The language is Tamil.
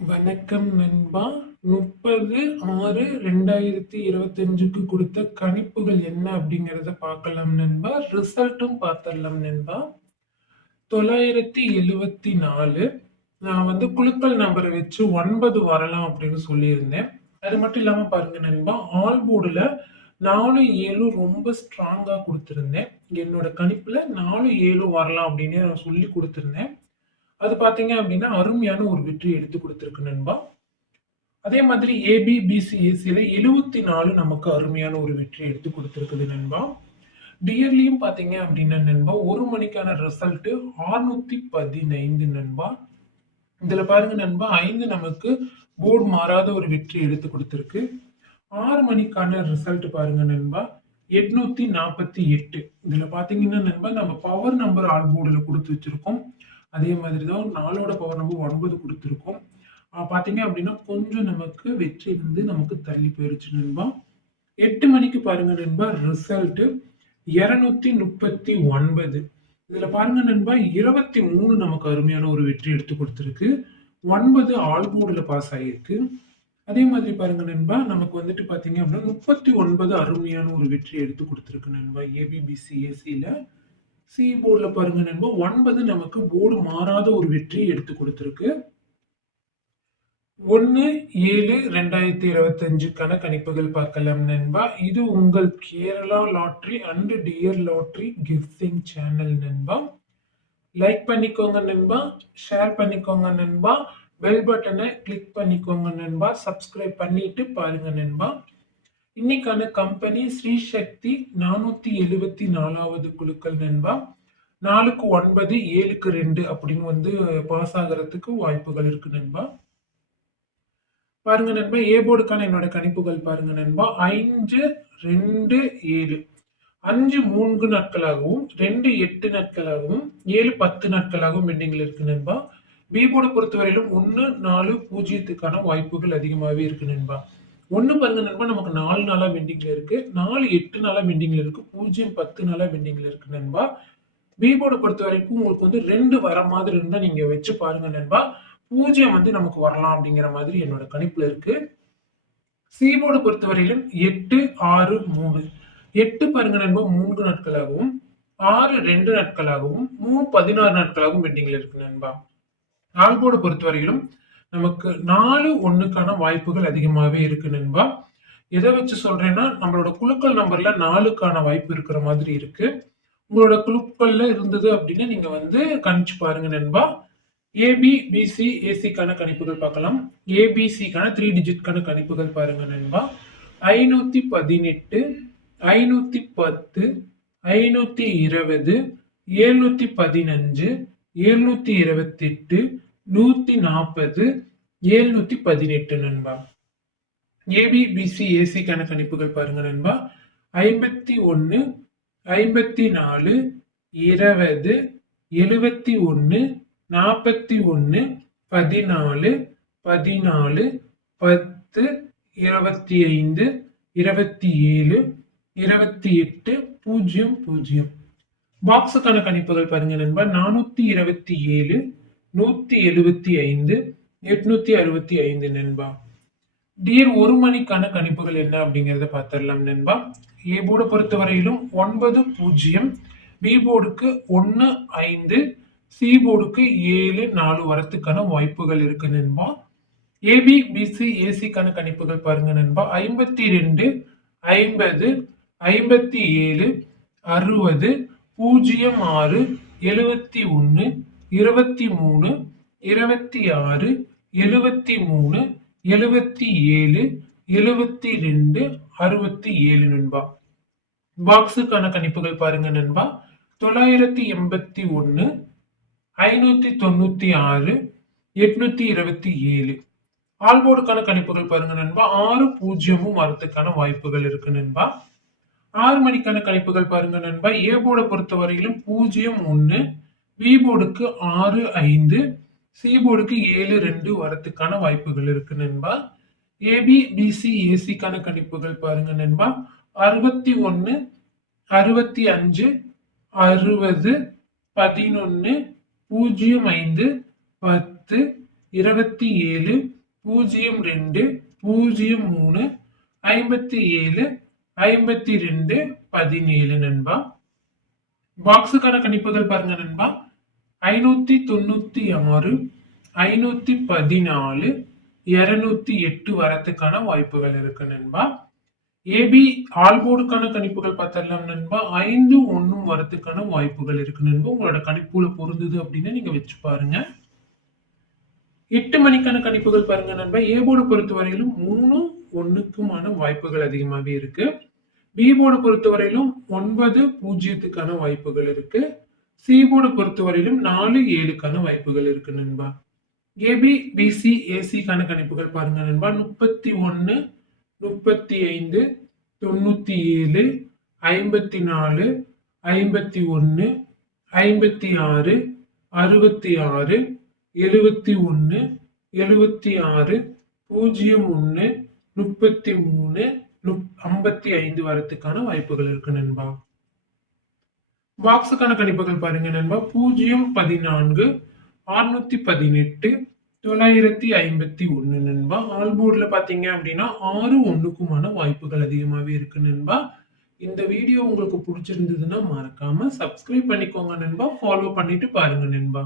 வணக்கம் நண்பா. 30/6/2025க்கு கொடுத்த கணிப்புகள் என்ன அப்படிங்கிறத பார்க்கலாம் நண்பா. ரிசல்ட்டும் பார்த்துடலாம் நண்பா. 974. நான் வந்து குலுக்கல் நம்பரை வச்சு 9 வரலாம் அப்படின்னு சொல்லியிருந்தேன். அது மட்டும் இல்லாம பாருங்க நண்பா, ஆல் போர்டுல 4, 7 ரொம்ப ஸ்ட்ராங்கா கொடுத்திருந்தேன். என்னோட கணிப்புல 4, 7 வரலாம் அப்படின்னு நான் சொல்லி கொடுத்திருந்தேன். அது பார்த்தீங்க அப்படின்னா அருமையான ஒரு வெற்றி எடுத்து கொடுத்திருக்கு நண்பா. அதே மாதிரி ஏபி, பிசி, ஏசில 74 நமக்கு அருமையான ஒரு வெற்றி எடுத்து கொடுத்திருக்குது நண்பா. டியர்லியும் பார்த்தீங்க அப்படின்னா நண்பா, 1 மணிக்கான ரிசல்ட் 615 நண்பா. இதுல பாருங்க நண்பா, 5 நமக்கு போர்டு மாறாத ஒரு வெற்றி எடுத்து கொடுத்திருக்கு. 6 மணிக்கான ரிசல்ட் பாருங்க நண்பா, 848. இதுல பாத்தீங்கன்னா நண்பா, நம்ம பவர் நம்பர் ஆல் போர்டுல கொடுத்து வச்சிருக்கோம். அதே மாதிரி தான் 4ஓட பவர் நம்பர் 9 கொடுத்திருக்கோம். பாத்தீங்க அப்படின்னா கொஞ்சம் நமக்கு வெற்றி இருந்து நமக்கு தள்ளி போயிருச்சு நண்பா. 8 மணிக்கு பாருங்க நண்பா, ரிசல்ட் 239. இதுல பாருங்க நண்பா, 23 நமக்கு அருமையான ஒரு வெற்றி எடுத்து கொடுத்திருக்கு. 9 ஆல் போர்டுல பாஸ் ஆகிருக்கு. அதே மாதிரி பாருங்க நண்பா, நமக்கு வந்துட்டு பாத்தீங்க அப்படின்னா 39 அருமையான ஒரு வெற்றி எடுத்து கொடுத்திருக்கு நண்பா. ஏபிபிசிஎஸ்சில சி போர்டுல பாருங்க நண்பா, 9 நமக்கு போர்டு மாறாத ஒரு வெற்றி எடுத்து கொடுத்திருக்கு. 1/7/2025க்கான கணிப்புகள் பார்க்கலாம் நண்பா. இது உங்கள் Kerala lottery and dear lottery gifting channel நண்பா. லைக் பண்ணிக்கோங்க நண்பா, ஷேர் பண்ணிக்கோங்க நண்பா, பெல் பட்டனை கிளிக் பண்ணிக்கோங்க நண்பா, சப்ஸ்கிரைப் பண்ணிட்டு பாருங்க நண்பா. இன்னைக்கான கம்பெனி ஸ்ரீ சக்தி 474வது குழுக்கள் நண்பா. 4க்கு 9, 7க்கு 2 அப்படின்னு வந்து பாஸ் ஆகிறதுக்கு வாய்ப்புகள் இருக்கு நண்பா. பாருங்க நண்பா, ஏ போர்டுக்கான என்னோட கணிப்புகள் பாருங்க நண்பா. 5, 2, 7. 5 3 நாட்களாகவும், 2 8 நாட்களாகவும், 7 10 நாட்களாகவும் பெண்டிங்ல இருக்கு நண்பா. பி போர்டு பொறுத்தவரையிலும் 1 4 0க்கான வாய்ப்புகள் அதிகமாகவே இருக்கு நண்பா. 1 பாருங்க நண்பா, நமக்கு 4 நாளா பெண்டிங்ல இருக்கு. 4 8 நாளா பெண்டிங்ல இருக்கு. 0 10 நாளா பெண்டிங்ல இருக்கு நண்பா. பி போர்டு பொறுத்த வரைக்கும் உங்களுக்கு வந்து 2 வர மாதிரி இருந்தா நீங்க வச்சு பாருங்க நண்பா. 0 வந்து நமக்கு வரலாம் அப்படிங்கிற மாதிரி என்னோட கணிப்புல இருக்கு. சி போர்டு பொறுத்தவரையிலும் 8 6 3. 8 பாருங்க நண்பா 3 நாட்களாகவும், 6 2 நாட்களாகவும், 3 16 நாட்களாகவும் பெண்டிங்ல இருக்கு நண்பா. ஆல் போர்டு பொறுத்தவரையிலும் நமக்கு 4 1க்கான வாய்ப்புகள் அதிகமாகவே இருக்கு நண்பா. எதை வச்சு சொல்றேன்னா, நம்மளோட குழுக்கள் நம்பர்ல 4க்கான வாய்ப்பு இருக்கிற மாதிரி இருக்கு. உங்களோட குழுக்கள்ல இருந்தது அப்படின்னா நீங்க வந்து கணிச்சு பாருங்க நண்பா. ஏபி, பிசி, ஏசிக்கான கணிப்புகள் பார்க்கலாம். ஏபிசிக்கான 3 டிஜிட்கான கணிப்புகள் பாருங்க நண்பா. 518, 510, 520, 715, 728, 140, 718 நண்பா. ஏபி, பிசி, ஏசிக்கான கணிப்புகள் பாருங்க நண்பா. 51, 54, 20, 71, 41, 14, 14, 10, 25, 27, 28, 0, 0. பாக்ஸுக்கான கணிப்புகள் பாருங்க நண்பா. 427, 175, 865 நண்பா. டியர் 1 மணிக்கான கணிப்புகள் என்ன அப்படிங்கறத பார்த்துடலாம் நண்பா. ஏ போர்டு பொறுத்தவரையிலும் 9 0, பி போர்டுக்கு 1 5, சி போர்டுக்கு 7 4 வரத்துக்கான வாய்ப்புகள் இருக்கு நண்பா. ஏபி பிசி ஏசிக்கான கணிப்புகள் பாருங்க நண்பா. 52, 50, 57, 60, 06, 71, 23, 26, 73, 77, 72, 67 நண்பா. பாக்ஸுக்கான கணிப்புகள் பாருங்க நண்பா. 981, 596, 827. ஆல் போர்டுக்கான கணிப்புகள் பாருங்க நண்பா. 6 0 வரத்துக்கான வாய்ப்புகள் இருக்கு நண்பா. 6 மணிக்கான கணிப்புகள் பாருங்க நண்பா. ஏ போர்டை பொறுத்தவரையிலும் 0 1, பி போர்டுக்கு 6 5, சி போர்டுக்கு 7 2 வரத்துக்கான வாய்ப்புகள் இருக்கு நண்பா. ஏபி பிசி ஏசிக்கான கணிப்புகள் பாருங்க நண்பா. 61, 65, 60, 11, 05, 10, 27 02 03 57 52 17 நண்பா. பாக்ஸுக்கான கணிப்புகள் பாருங்க நண்பா. 596 514 208 வரத்துக்கான வாய்ப்புகள் இருக்கு நண்பா. ஏபி ஆல்போர்டுக்கான கணிப்புகள் பார்த்தரலாம் நண்பா. 5 1 வரத்துக்கான வாய்ப்புகள் இருக்கு நண்பா. உங்களோட கணிப்புல பொருந்துது அப்படின்னா நீங்க வச்சு பாருங்க. 8 மணிக்கான கணிப்புகள் பாருங்க நண்பா. ஏ போர்டு பொறுத்தவரையிலும் 3 1க்குமான வாய்ப்புகள் அதிகமாவே இருக்கு. பி போர்டு பொறுத்தவரையிலும் 9 0க்கான வாய்ப்புகள் இருக்கு. சி போர்டு பொறுத்தவரையிலும் 4 7க்கான வாய்ப்புகள் இருக்கு நண்பா. ஏபி பிசி ஏசிக்கான கணிப்புகள் பாருங்க நண்பா. 31 35 97 54 51 56 66 71 76 01 33 55 வரத்துக்கான வாய்ப்புகள் இருக்கு நண்பா. பாக்ஸுக்கான கணிப்புகள் பாருங்க நண்பா. 014 618 951 நண்பா. ஆல் போர்டுல பாத்தீங்க அப்படின்னா 6 1க்குமான வாய்ப்புகள் அதிகமாவே இருக்கு நண்பா. இந்த வீடியோ உங்களுக்கு பிடிச்சிருந்ததுன்னா மறக்காம சப்ஸ்கிரைப் பண்ணிக்கோங்க நண்பா. ஃபாலோ பண்ணிட்டு பாருங்க நண்பா.